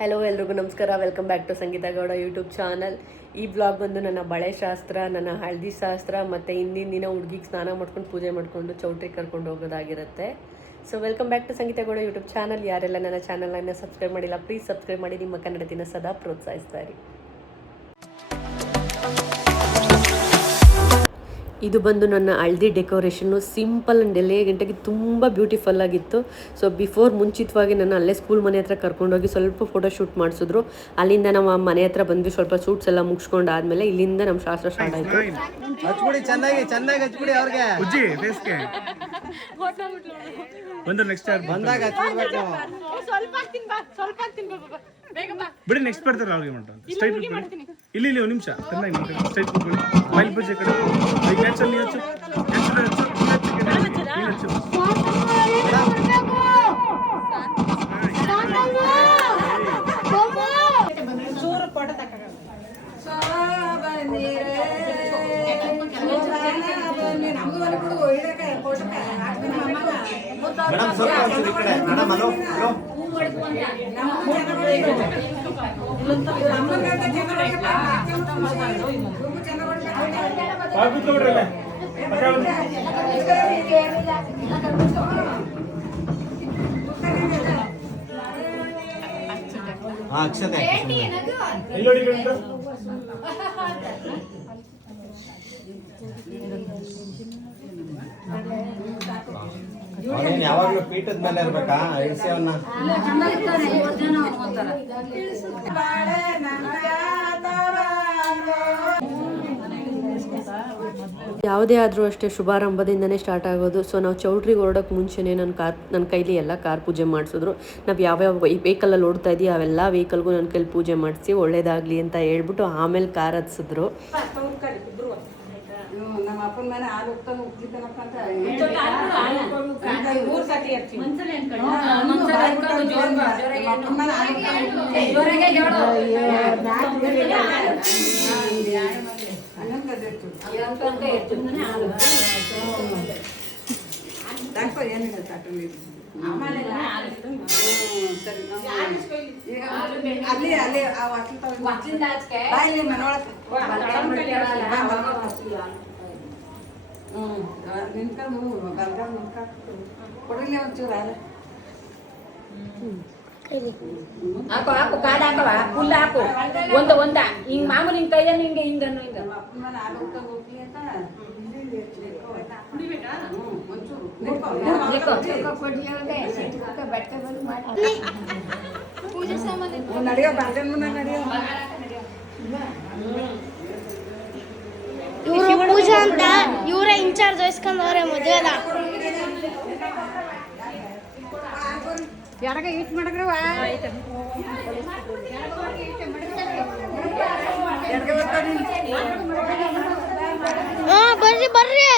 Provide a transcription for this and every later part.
Hello ಎಲ್ರಿಗೂ ನಮಸ್ಕಾರ. Welcome back to Sangeetha Gowda YouTube channel. ಈ ಬ್ಲಾಗ್ ಬಂದು ನನ್ನ ಬಳೆ ಶಾಸ್ತ್ರ, ನನ್ನ ಹಳದಿ ಶಾಸ್ತ್ರ ಮತ್ತು ಹಿಂದಿನ ದಿನ ಹುಡುಗಿಗೆ ಸ್ನಾನ ಮಾಡ್ಕೊಂಡು ಪೂಜೆ ಮಾಡಿಕೊಂಡು ಚೌಟ್ರಿಗೆ ಕರ್ಕೊಂಡು ಹೋಗೋದಾಗಿರುತ್ತೆ. So welcome back to Sangeetha Gowda YouTube channel. ಯಾರೆಲ್ಲ ನನ್ನ ಚಾನಲನ್ನು ಸಬ್ಸ್ಕ್ರೈಬ್ ಮಾಡಿಲ್ಲ, ಪ್ಲೀಸ್ ಸಬ್ಸ್ಕ್ರೈಬ್ ಮಾಡಿ. ನಿಮ್ಮ ಕನ್ನಡತಿನ ಸದಾ ಪ್ರೋತ್ಸಾಹಿಸ್ತಾ ಇರಿ. ಇದು ಬಂದು ನನ್ನ ಹಳದಿ ಡೆಕೋರೇಷನ್ನು. ಸಿಂಪಲ್ ಆ್ಯಂಡ್ ಎಲೆಗೆಂಟಾಗಿ ತುಂಬ ಬ್ಯೂಟಿಫುಲ್ ಆಗಿತ್ತು. ಸೊ ಮುಂಚಿತವಾಗಿ ನನ್ನ ಅಲ್ಲೇ ಸ್ಕೂಲ್ ಮನೆ ಹತ್ರ ಕರ್ಕೊಂಡೋಗಿ ಸ್ವಲ್ಪ ಫೋಟೋ ಶೂಟ್ ಮಾಡಿಸಿದ್ರು. ಅಲ್ಲಿಂದ ನಮ್ಮ ಮನೆ ಹತ್ರ ಬಂದ್ವಿ, ಸ್ವಲ್ಪ ಶೂಟ್ಸ್ ಎಲ್ಲ ಮುಗಿಸ್ಕೊಂಡು ಆದಮೇಲೆ ಇಲ್ಲಿಂದ ನಮ್ಮ ಶಾಸ್ತ್ರ ಸ್ಟಾರ್ಟ್ ಆಯಿತು. ಬಿಡಿ ನೆಕ್ಸ್ಟ್ ಬರ್ತಾರೆ ಅವ್ರಿಗೆ ಮಾಡ್ತಾರೆ ಸ್ಟ್ರೈಟ್ ಇಲ್ಲಿ ಒಂದು ನಿಮಿಷ ಚೆನ್ನಾಗಿ ಮಾಡ್ತಾರೆ ಸ್ಟ್ರೈಟ್ ಕೂತ್ಕೊಳ್ಳಿ. ಮೈಲ್ ಬಜ್ಜೆ ಕಡೆ ಈಗ ನ್ಯಾಚುರಲ್ ಹಚ್ಚು ಅಕ್ಷತೆ ಯಾವಾಗ್ಲೂ ಪೀಠದ ಮೇಲೆ ಇರ್ಬೇಕಾ? ಇಳಿಸವನ್ನ ಯಾವುದೇ ಆದರೂ ಅಷ್ಟೇ ಶುಭಾರಂಭದಿಂದನೇ ಸ್ಟಾರ್ಟ್ ಆಗೋದು. ಸೊ ನಾವು ಚೌಟ್ರಿಗೆ ಹೊರಡೋಕ್ಕೆ ಮುಂಚೆನೇ ನನ್ನ ಕೈಲಿ ಎಲ್ಲ ಕಾರ್ ಪೂಜೆ ಮಾಡಿಸಿದ್ರು. ನಾವು ಯಾವ್ಯಾವ ವೆಹಿಕಲಲ್ಲಿ ಓಡ್ತಾ ಇದೀವಿ ಅವೆಲ್ಲ ವೆಹಿಕಲ್ಗೂ ನನ್ನ ಕೈಲಿ ಪೂಜೆ ಮಾಡಿಸಿ ಒಳ್ಳೇದಾಗಲಿ ಅಂತ ಹೇಳ್ಬಿಟ್ಟು ಆಮೇಲೆ ಕಾರ್ ಹತ್ಸಿದ್ರು. ನಮ್ಮ ಅಪ್ಪನ ಮನೆ ಹಾಲು ಹೋಗ್ತಾನೆ ಹೋಗ್ತಿದ್ದಾನಪ್ಪ ಅಂತ ಅಲ್ಲಿ ಅಲ್ಲಿ ನಿಂತ್ಕೊಂಡು ಬರ್ಗಾರ ಕೊಡಲಿ ಒಂಚೂರು ಹಾಕು ಹಾಕು ಕಾಲು ಹಾಕವ ಫುಲ್ ಹಾಕು ಒಂದ ಹಿಂಗ್ ಮಾಮೂಲಿ ಹಿಂಗ್ ಕೈಯಲ್ಲಿ ಹಿಂಗೆ ಹಿಂಗನ್ನು ಹಿಂಗ ಹೋಗ್ಲಿ ಅಂತ ನಡೆಯೋ ಬಾಲ್ಗನ್ ಮುಂದೆ ನಡೆಯೋ ಇವರು ಪೂಜಾ ಅಂತ ಇವರೇ ಇನ್ಚಾರ್ಜ್ ವಹಿಸ್ಕೊಂಡವ್ರೆ ಮದುವೆದ. ಯಾರಾಗ ಈಟ್ ಮಾಡಿದ್ರವ ಬರ್ರಿ ಬರ್ರಿ.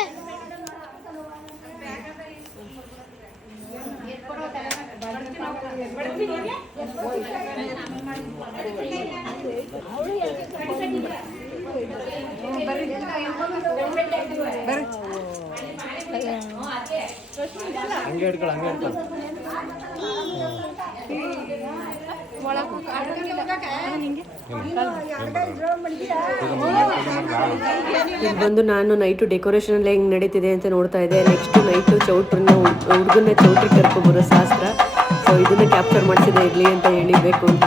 ಹಂಗೆ ಹಿಡ್ಕೊಳ್ಳ ಹಂಗೆ ಹಿಡ್ಕೊಳ್ಳ. ಇದು ಬಂದು ನಾನು ನೈಟು ಡೆಕೋರೇಷನ್ ಎಲ್ಲ ಹೆಂಗೆ ನಡೀತಿದೆ ಅಂತ ನೋಡ್ತಾ ಇದ್ದೆ. ನೆಕ್ಸ್ಟ್ ನೈಟು ಚೌಟ್ರನ್ನ ಹುಡುಗನ್ನ ಚೌಟ್ರಿಗೆ ಕರ್ಕೊಬರೋ ಶಾಸ್ತ್ರ. ಸೊ ಇದನ್ನ ಕ್ಯಾಪ್ಚರ್ ಮಾಡಿಸಿದೆ ಇರಲಿ ಅಂತ ಹೇಳಿಬೇಕು ಅಂತ.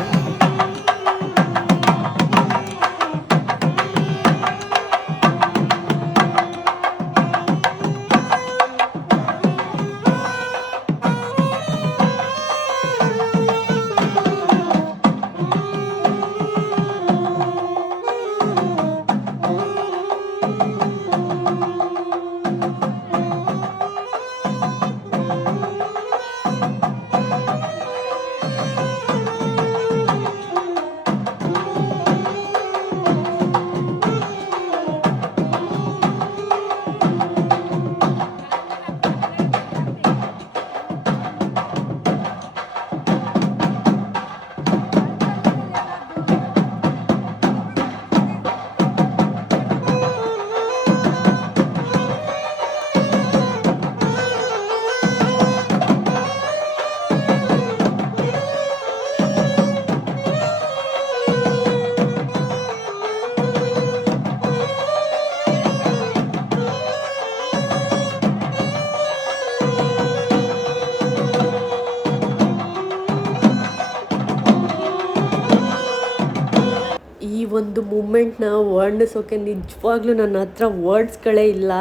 ಒಂದು ಮೂಮೆಂಟ್ನ ವರ್ಣಿಸೋಕೆ ನಿಜವಾಗ್ಲೂ ನನ್ನ ಹತ್ರ ವರ್ಡ್ಸ್ಗಳೇ ಇಲ್ಲ.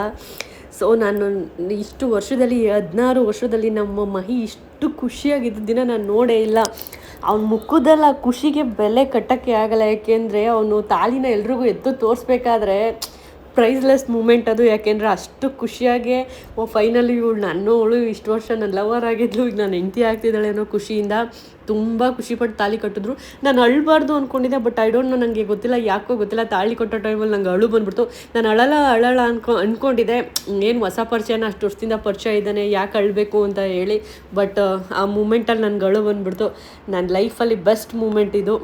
ಸೊ ನಾನು ಇಷ್ಟು ವರ್ಷದಲ್ಲಿ 16 ವರ್ಷದಲ್ಲಿ ನಮ್ಮ ಮಹಿ ಇಷ್ಟು ಖುಷಿಯಾಗಿದ್ದ ದಿನ ನಾನು ನೋಡೇ ಇಲ್ಲ. ಅವ್ನ ಮುಖದಲ್ಲಿ ಆ ಖುಷಿಗೆ ಬೆಲೆ ಕಟ್ಟೋಕ್ಕೆ ಆಗಲ್ಲ. ಯಾಕೆಂದರೆ ಅವನು ತಾಲಿನ ಎಲ್ರಿಗೂ ಎತ್ತು ತೋರಿಸ್ಬೇಕಾದ್ರೆ ಪ್ರೈಸ್ಲೆಸ್ ಮೂಮೆಂಟ್ ಅದು. ಯಾಕೆಂದರೆ ಅಷ್ಟು ಖುಷಿಯಾಗೆ ಫೈನಲಿ ಅವಳು ಇಷ್ಟು ವರ್ಷ ನನ್ನ ಲವರ್ ಆಗಿದ್ಲು, ಈಗ ನಾನು ಹೆಂಡತಿ ಆಗ್ತಿದ್ದಾಳೆ ಅನ್ನೋ ಖುಷಿಯಿಂದ ತುಂಬ ಖುಷಿಪಟ್ಟು ತಾಳಿ ಕಟ್ಟಿದ್ರು. ನಾನು ಅಳಬಾರ್ದು ಅಂದ್ಕೊಂಡಿದ್ದೆ, ಬಟ್ ಐ ಡೋಂಟ್ ನೋ, ನನಗೆ ಗೊತ್ತಿಲ್ಲ ಯಾಕೋ ಗೊತ್ತಿಲ್ಲ, ತಾಳಿ ಕಟ್ಟೋ ಟೈಮಲ್ಲಿ ನಂಗೆ ಅಳು ಬಂದ್ಬಿಡ್ತು. ನಾನು ಅಳಲ್ಲ ಅಂದ್ಕೊಂಡಿದ್ದೆ, ಏನು ಹೊಸ ಪರಿಚಯನ ಅಷ್ಟು ವರ್ಷದಿಂದ ಪರಿಚಯ ಇದ್ದಾನೆ, ಯಾಕೆ ಅಳಬೇಕು ಅಂತ ಹೇಳಿ. ಬಟ್ ಆ ಮೂಮೆಂಟಲ್ಲಿ ನನಗೆ ಅಳು ಬಂದ್ಬಿಡ್ತು. ನನ್ನ ಲೈಫಲ್ಲಿ ಬೆಸ್ಟ್ ಮೂಮೆಂಟ್ ಇದು.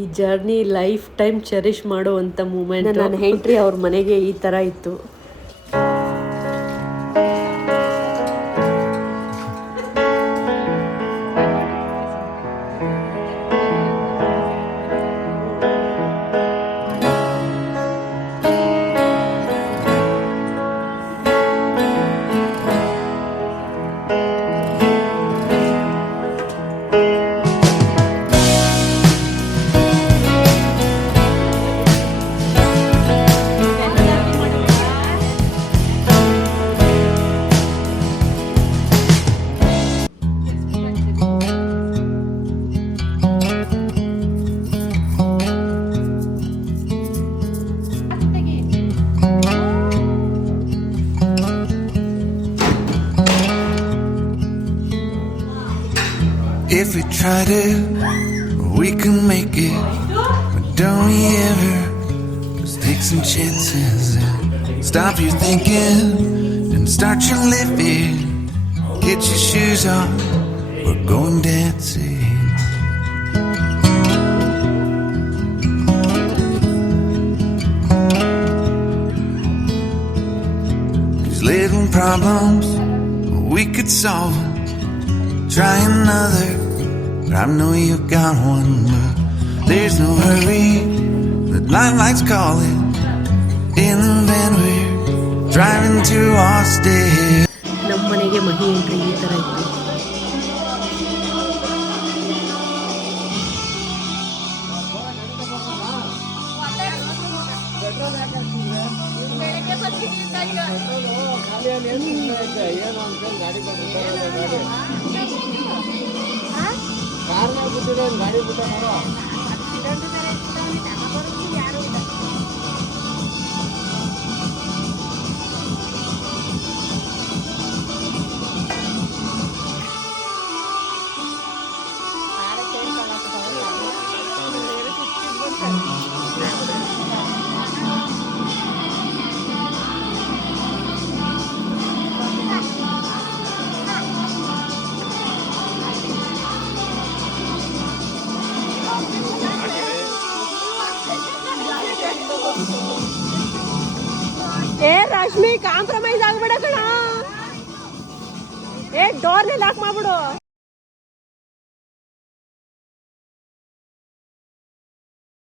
ಈ ಜರ್ನಿ ಲೈಫ್ ಟೈಮ್ ಚೆರಿಷ್ ಮಾಡುವಂಥ ಮೂಮೆಂಟ್. ನನ್ನ ಹೆಂಡ್ರಿ ಅವ್ರ ಮನೆಗೆ ಈ ಥರ ಇತ್ತು. If we try to, we can make it. But don't we ever just take some chances and stop your thinking and start your living. Get your shoes on, we're going dancing. These little problems, we could solve them. Try another, but I know you got one. But there's no hurry, the light's calling. In the van we're driving to Austin. ನಮ್ಮ ಮನೆಗೆ ಮಹಿ entry ಈ ಥರ ಇತ್ತು. Rashmi compromise ಆಗ್ಬೇಡ ಕಣ. ಡೋರ್ನೇ lock ಮಾಡ್ಬಿಡು.